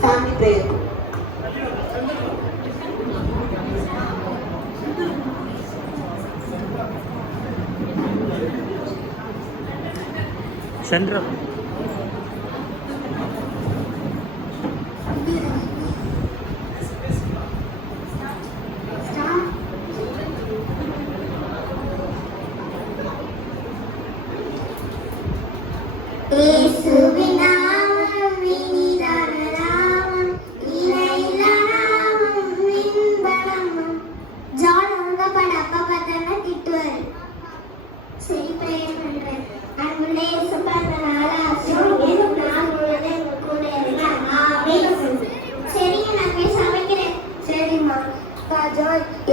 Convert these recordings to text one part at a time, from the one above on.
family prayer. Chandra.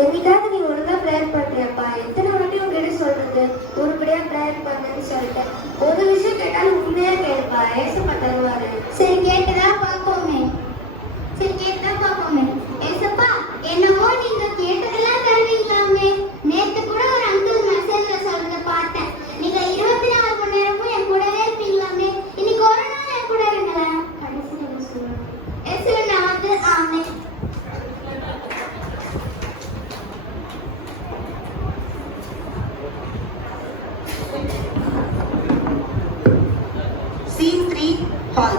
என்னைக்காவது நீ ஒழுங்கா ப்ரேயர் பண்றியாப்பா? எத்தனை வாட்டி உங்ககிட்ட சொல்றது உருப்படியா ப்ரேயர் பண்ணுன்னு சொல்லிட்டு. ஒரு விஷயம் கேட்டாலும் உண்மையா கேட்பா, ஏசப்பா தருவாரு. சரி கேட்டுதான் பார்ப்போமே. ஏசப்பா, என்னமோ நீங்க கேட்டதெல்லாம் தருவீங்களாமே. நேத்து கூட ஒரு அங்கிள் மெசேஜ்ல சொல்றத பார்த்தேன். நீங்க 24 மணி நேரமும் என் கூடவே இருப்பீங்களாமே. இன்னைக்கு ஒரு நாள் என் கூட இருங்களேன். இயேசுவின் நாமத்தில் ஆமென். Scene 3, hall.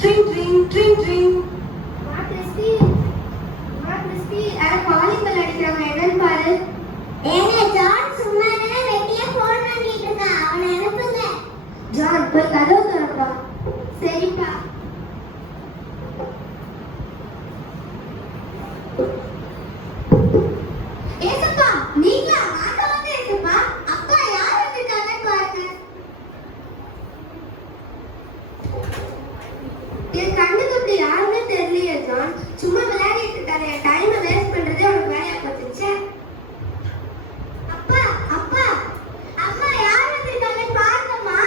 Dring, dring, dring, dring. John போய் கதவு திறப்பா. சரிப்பா. ஏசப்பா, நீங்களா? நான் வந்து ஏசப்பா. அப்பா யார் வந்திருக்காங்கன்னு பாருங்க. என் கண்ணுக்கு இப்படி யாருமே தெரியலையே ஜான். சும்மா விளையாடிட்டு இருக்காரு. என் டைமை வேஸ்ட் பண்றதே உனக்கு வேலையா போச்சுச்சே. அப்பா, அப்பா, அம்மா யார் வந்திருக்காங்கன்னு பாருங்கம்மா.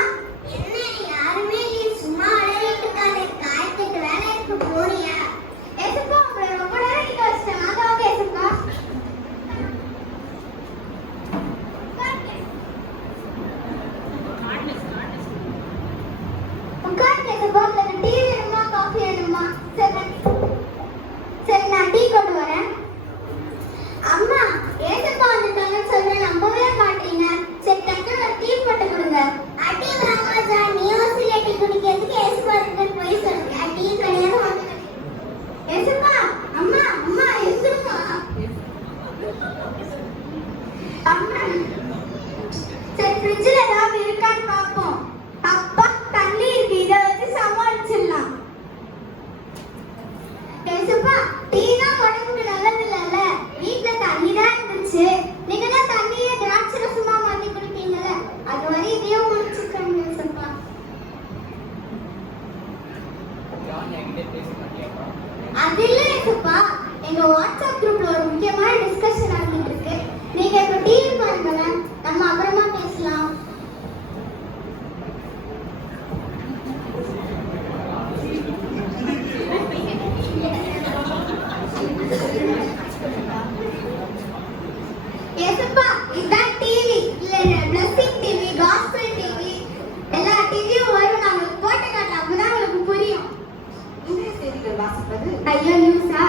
என்ன யாருமே நீ சும்மா விளையாடிட்டு இருக்காரு. காயத்துக்கு வேலை இருக்கு, போறியா? ஏசப்பா, உங்களை ரொம்ப நேரம் நிக்க வச்சிட்டேன். வாங்க வாங்க ஏசப்பா. உட்காருங்க ஏசப்பா. உங்களுக்கு டீ வேணுமா காஃபி வேணுமா? சரி நான் டீ கொண்டு வரேன். அம்மா, ஏசப்பா வந்துட்டாங்கன்னு சொல்ற நம்பவே மாட்டீங்க. சரி டக்குனு ஒரு டீ போட்டு கொடுங்க. அடி வாங்கா, நீயும் சில டீ குடிக்கிறதுக்கு ஏசப்பா இருக்குன்னு போய் சொல்லுங்க. டீ கிடையாது வாங்க. ஏசப்பா, அம்மா அம்மா எதுமா? அம்மா, சரி ஃப்ரிட்ஜில் ஏதாவது இருக்கான்னு பார்ப்போம். அப்பா, தண்ணி இருக்கு, இதை வச்சு சமாளிச்சிடலாம். ஏசப்பா, டீ தான் உடம்புக்கு நல்லது இல்லைல்ல. வீட்டுல தண்ணி தான் இருந்துச்சு. நீங்க தான் தண்ணியை திராட்சை ரசமா மாத்தி குடிப்பீங்கல்ல, அது வரை இதையும் முடிச்சுக்கோங்க ஏசப்பா. அது இல்ல ஏசப்பா, எங்க வாட்ஸ்அப் குரூப்ல ஒரு முக்கியமான டிஸ்கஷன் ஆகிட்டு இருக்கு. நீங்க இப்ப டிவி பாருங்களேன், நம்ம அப்புறமா பேசலாம். ஏசப்பா, இதான் டிவி இல்ல, பிளஸிங் டிவி, காஸ்பல் டிவி, எல்லா டிவியும் வரும். நான் உங்களுக்கு போட்டு காட்டேன், அப்பதான் உங்களுக்கு புரியும். என்ன செய்திகள் வாசிப்பது? ஐயோ, நியூஸா?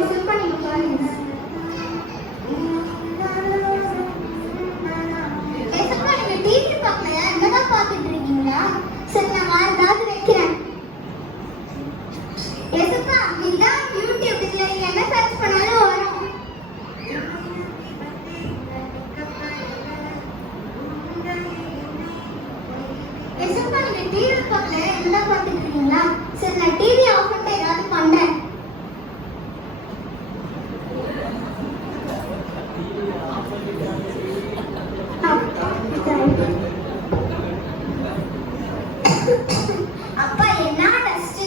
ஏசப்பா, நீங்க பாருங்க. ஏசப்பா, நீங்க டிவி பார்க்கலையா? என்னதான் பார்த்துட்டு இருக்கீங்களா? சரி, நான் வேறதாவது வைக்கிறேன். ஏசப்பா, இதான் யூடியூப். இதுல நீங்க என்ன சர்ச் பண்ணாலும் வரும். ஏசப்பா, நீங்க டிவி பார்க்கலையா? என்னதான் பார்த்துட்டு இருக்கீங்களா? சரி, நான் டிவி ஆஃப் பண்ணிட்டு ஏதாவது பண்றேன். அப்பா, என்ன டஸ்ட்?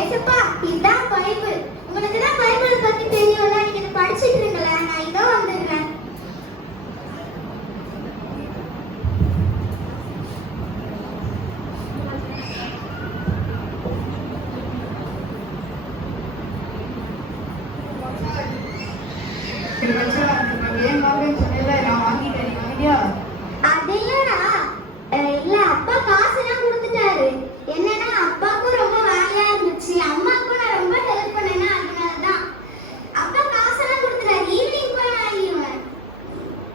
ஏசப்பா, இதான் பைபிள். உங்களுக்கு தான் பைபிள் பத்தி தெரியும்ல, நீங்க இதை படிச்சிட்டு ஏன் வாங்கன்னு சொன்னேன்ல, நான் வாங்கிட்டேன். நீ வாங்கிட்டியா? அது இல்லடா. இல்ல அப்பா காசுலாம் கொடுத்துட்டாரு. என்னன்னா அப்பாவுக்கும் ரொம்ப வேலையா இருந்துச்சு, அம்மாவுக்கும் நான் ரொம்ப ஹெல்ப் பண்ணேன்னா அதனாலதான் அப்பா காசெல்லாம் கொடுத்துட்டாரு. ஈவினிங் போய் வாங்கிடுவேன்.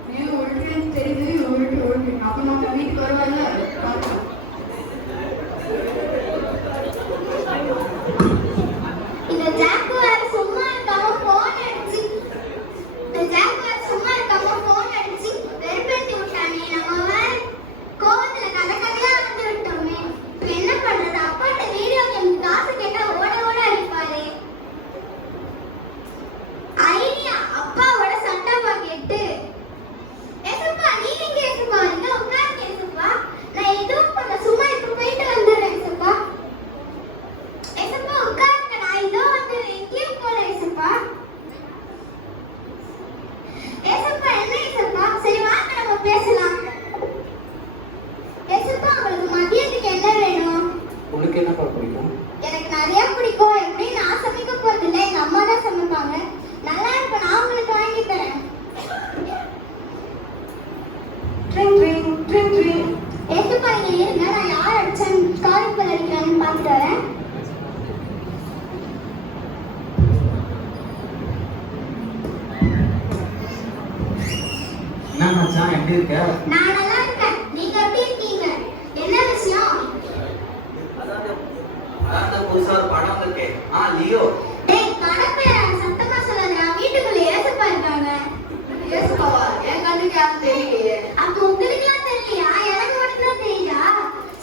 நீ ஒழுங்குன்னு தெரியுது, ஒழுங்கு. அப்ப நம்ம வீட்டுக்கு வருவாங்க. இந்த ஜாக்கு வேற சும்மா இருக்காம போன் அடிச்சு வெறுப்பேத்தி விட்டானே. நம்ம வேற கோவத்துல கதை கதையா வந்து விட்டோமே. இப்ப என்ன பண்றது? அப்பாட்ட வீடியோ கேம் காசு கேட்டா ஓட ஓட அடிப்பாரு. ஐடியா, அப்பாவோட சட்டை பாக்கெட்டு. ஏசப்பா நீ எங்க ஏசப்பா? இங்க உட்காருங்க ஏசப்பா. நான் எதுவும் பண்ண, சும்மா இப்ப போயிட்டு வந்துடுறேன் ஏசப்பா. ஏசப்பா உட்காருங்க, நான் இதோ வந்து எங்கேயும் போல ஏசப்பா. ஏசப்பா என்ன ஏசப்பா? சரி வாங்க நம்ம பேசலாம். ஏசப்பா உங்களுக்கு மதியத்துக்கு என்ன வேணும்? உனக்கு என்னப்பா பிடிக்கும்? எனக்கு நிறைய பிடிக்கும். எப்படி நான் சமைக்க போறது இல்லை, எங்க அம்மா தான் சமைப்பாங்க. நல்லா இருக்கும், நான் உங்களுக்கு வாங்கி தரேன். Drink drink drink drink. ஏசப்பா நீங்க இருங்க, நான் யார் அடிச்சான்னு காலிங் பெல் அடிக்கிறாங்கன்னு பார்த்துட்டு வரேன். என்ன மச்சான், எப்படி இருக்க? நான் நல்லா இருக்கேன், நீங்க எப்படி இருக்கீங்க? என்ன விஷயம்? அதான் புதுசா ஒரு படம் இருக்கே, லியோ. டேய் படம் பேர சத்தமா சொல்லாத. வீட்டுக்குள்ள ஏசப்பா இருக்காங்க. ஏசப்பாவா? என் கண்ணுக்கு யாரும் தெரியலையே. அப்ப உங்களுக்குலாம் தெரியலையா? எனக்கு மட்டும்தான் தெரியுதா?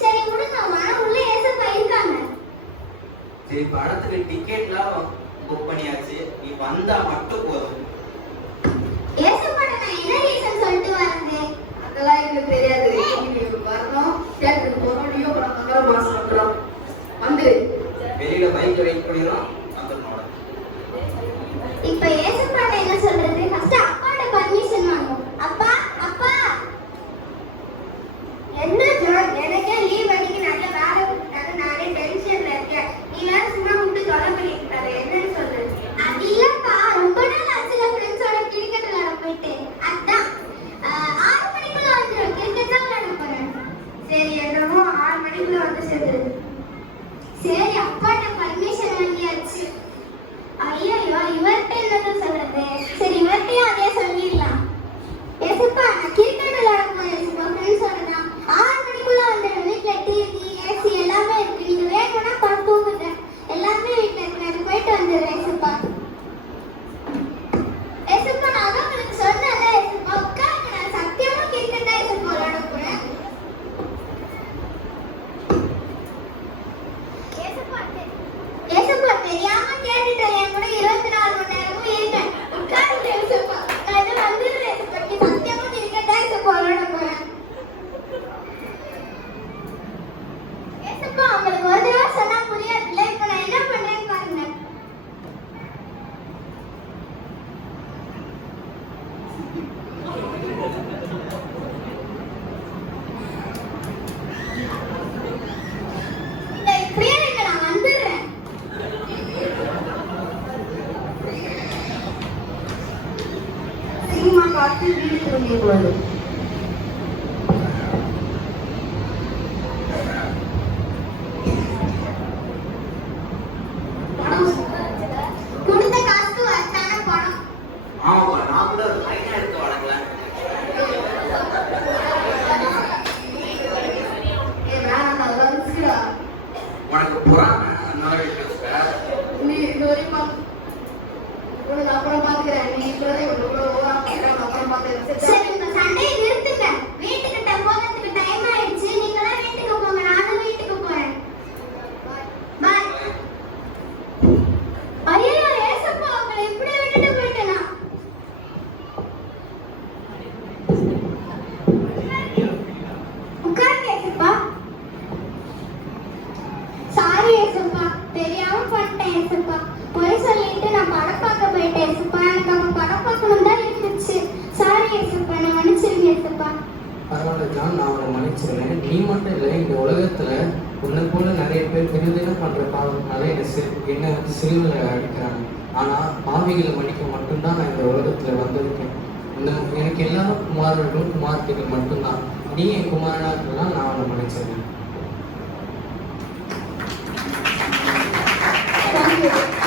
சரி விடுங்க, ஆனா உள்ள ஏசப்பா இருக்காங்க. சரி, படத்துக்கு டிக்கெட்லாம் புக் பண்ணியாச்சு, நீ வந்தா மட்டும் போதும். ஏசப்பாட்ட நான் என்ன ரீசன் சொல்லிட்டு வரது? அதெல்லாம் எனக்கு தெரியாது. நீங்க வரணும், தியேட்டருக்கு போறோம், லியோ படம் பார்க்கறோம், மாஸ் பண்றோம். வந்துரு. வெளியில பைக்ல வெயிட் பண்ணிடுறோம், வந்துடணும். இப்ப ஏசப்பாட்ட என்ன சொல்றது? ஃபர்ஸ்ட் அப்பாட்ட பர்மிஷன் வாங்கணும். அப்பா அப்பா. என்ன ஜான், எனக்கே லீவ் அடிக்க நல்ல வேலை கொடுத்தாங்க. நானே டென்ஷன்ல இருக்கேன். நீ வேற சும்மா கூப்பிட்டு தொலை பண்ணிட்டு இருக்காரு. என்னன்னு சொல்லு. அது இல்லப்பா, ரொம்ப நாள் ஆச்சுல ஃப்ரெண்ட்ஸோட கிரிக்கெட் விளையாட போயிட்டு. அதான் 6 மணிக்குள்ள வந்துடும். கிரிக்கெட் தான் விளையாட போறேன். சரி, என்னமோ 6 மணிக்குள்ள வந்து சேர்ந்துரு. சரி அப்பாட்ட பர்மிஷன் வாங்கியாச்சு. ஐயோ இவர்கிட்ட என்னதான் சொல்றது? சரி இவர்கிட்டயும் அதே சொல்லிடலாம். ஏசப்பா நான் கிரிக்கெட் விளையாட போறேன் ஏசப்பா, ஃப்ரெண்ட்ஸோட தான். 6 மணிக்குள்ள வந்துடும். வீட்டுல டிவி ஏசி எல்லாமே இருக்கு. நீங்க வேணும்னா தூங்குங்க, எல்லாமே வீட்டுல இருக்கு. நான் போயிட்டு வந்துடுறேன் ஏசப்பா. ஏசப்பா நான் தான் உங்களுக்கு சொன்னேன்ல ஏசப்பா, உட்காருங்க. நான் சத்தியமா கிரிக்கெட் தான் ஏசப்பா விளையாட போறேன். ஏசப்பா தெரியாம கேட்டுட்டேன். என் கூட 24 மணி நேரமும் இருக்கேன். உட்காருங்க ஏசப்பா, நான் இது வந்துடுறேன் ஏசப்பா. நீ சத்தியமா கிரிக்கெட் தான் ஏசப்பா விளையாட போறேன். ஏசப்பா உங்களுக்கு ஒரு தடவை சொன்னா புரியாதுல்ல. இப்ப நான் என்ன பண்றேன்னு பாருங்க. இந்த இப்படியே இருங்க, நான் வந்துடுறேன். சினிமா பார்த்து வீடு திரும்பிடுவது. கொடுத்த காசுக்கு வர்த்தான பணம். ஆமாப்பா, நான் கூட ஒரு லைனா எடுத்து வழங்கல. வேணாம், அதெல்லாம் ரிஸ்க்குடா. உனக்கு புறாம அதனால பேசுற. நீ இது வரைக்கும் உனக்கு அப்புறம் பார்த்துக்கிறேன். நீ இப்பவே இவ்வளோ ஓவரா பார்க்குறேன், அப்புறம் பார்த்துக்கிறேன். சரி உங்க சண்டையை நிறுத்துங்க. வீட்டுக்கிட்ட போகிறதுக்கு டைம் ஆயிடுச்சு. நீங்களாம் வீட்டுக்கு போங்க, நானும் வீட்டுக்கு போறேன். பாய். ஐயோ ஏசப்பா, உங்களை இப்படி விட்டுட்டு போயிட்டேனா? உட்காருங்க ஏசப்பா. சாரி ஏசப்பா, தெரியாம பண்ணிட்டேன் ஏசப்பா. பொய் சொல்லிட்டு நான் படம் பார்க்க போயிட்டேன் ஏசப்பா. எனக்கு அவங்க படம் பார்க்கணும் தான் இருந்துச்சு. சாரி ஏசப்பா, நான் மன்னிச்சிருங்க ஏசப்பா. பரவாயில்ல ஜான், நான் அவனை மன்னிச்சிருவேன். நீ மட்டும் இல்லை, இந்த உலகத்துல உன்னை போல நிறைய பேர் பெருதினம் பண்ற பாவத்தினால என்ன வந்து சிலுவையில் அடிக்கிறாங்க. ஆனால் பாவிகளை மன்னிக்க மட்டும்தான் நான் இந்த உலகத்தில் வந்திருக்கேன். எனக்கு எல்லா குமாரர்களும் குமார்த்திகள் மட்டும்தான். நீ என் குமாரனா இருக்கலாம், நான் அவனை மன்னிச்சிருக்கேன். Thank you.